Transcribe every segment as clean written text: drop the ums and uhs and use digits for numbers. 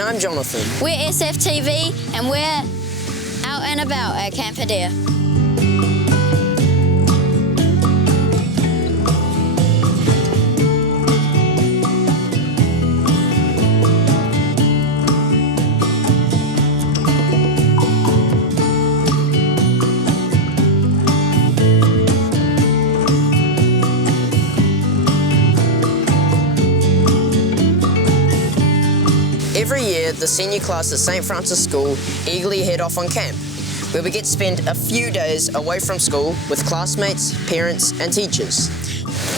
And I'm Jonathan. We're SFTV and we're out and about at Camp Adair. Every year, the senior class at St. Francis School eagerly head off on camp, where we get to spend a few days away from school with classmates, parents and teachers.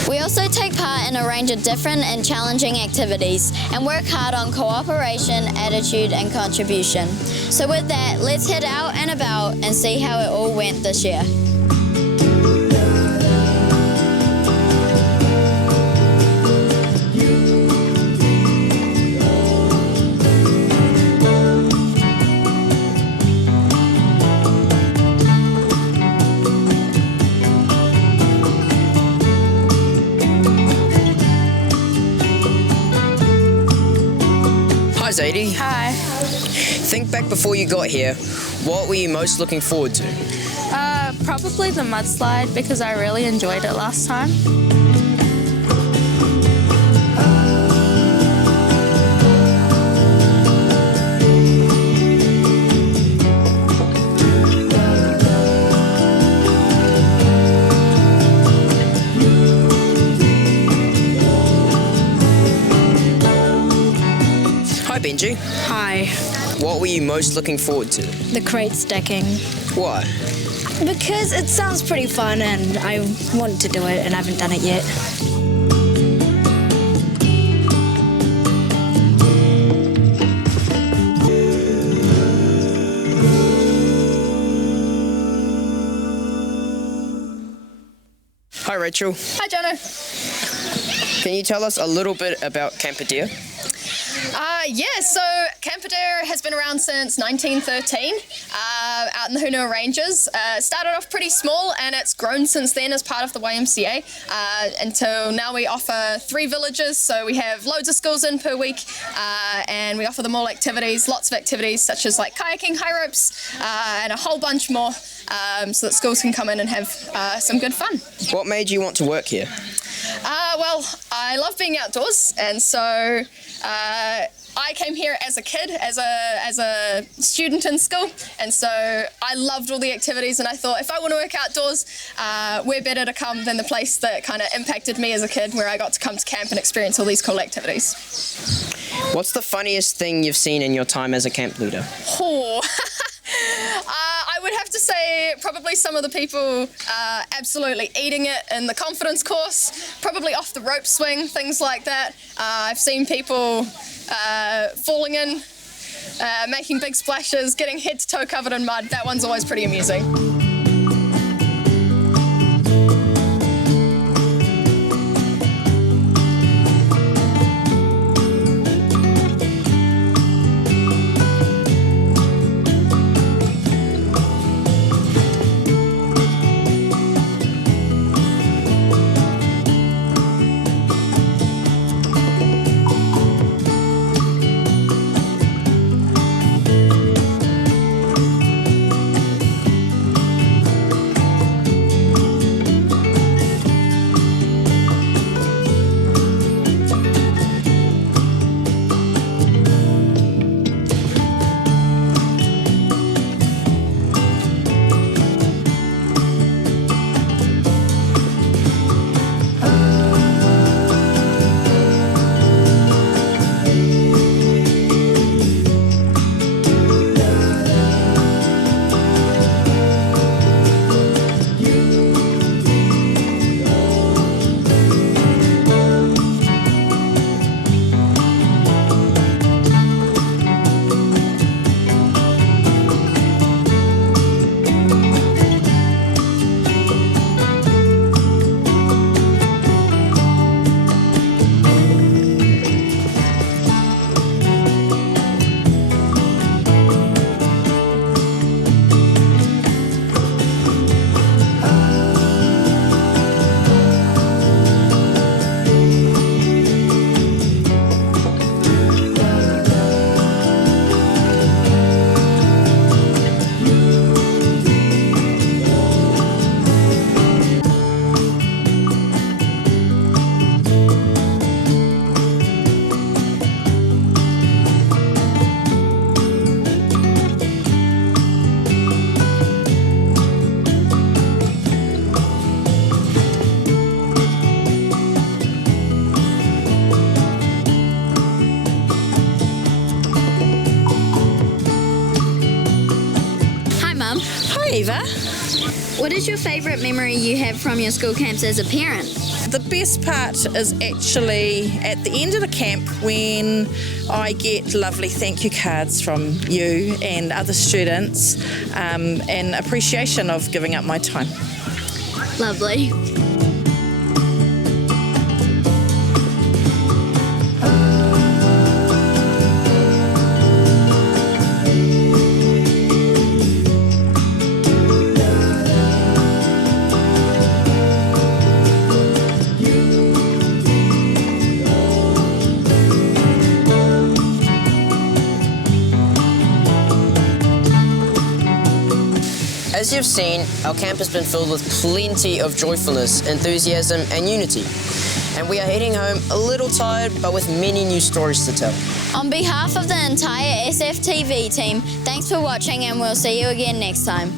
We also take part in a range of different and challenging activities and work hard on cooperation, attitude and contribution. So with that, let's head out and about and see how it all went this year. Hi Zadie. Hi. Think back before you got here, what were you most looking forward to? Probably the mudslide because I really enjoyed it last time. Hi Benji. Hi. What were you most looking forward to? The crate stacking. Why? Because it sounds pretty fun and I want to do it and I haven't done it yet. Hi Rachel. Hi, Jono. Can you tell us a little bit about Camp Adair? So Camp Adair has been around since 1913, out in the Hunua Ranges. It started off pretty small and it's grown since then as part of the YMCA until now we offer 3 villages, so we have loads of schools in per week and we offer them all activities, lots of activities such as like kayaking, high ropes and a whole bunch more so that schools can come in and have some good fun. What made you want to work here? Well, I love being outdoors, and so I came here as a kid, as a student in school, and so I loved all the activities, and I thought if I want to work outdoors, where better to come than the place that kind of impacted me as a kid, where I got to come to camp and experience all these cool activities. What's the funniest thing you've seen in your time as a camp leader? Oh. I would have to say probably some of the people absolutely eating it in the confidence course, probably off the rope swing, things like that. I've seen people falling in, making big splashes, getting head to toe covered in mud. That one's always pretty amusing. Eva. What is your favourite memory you have from your school camps as a parent? The best part is actually at the end of the camp when I get lovely thank you cards from you and other students and appreciation of giving up my time. Lovely. As you've seen, our camp has been filled with plenty of joyfulness, enthusiasm and unity. And we are heading home a little tired, but with many new stories to tell. On behalf of the entire SFTV team, thanks for watching and we'll see you again next time.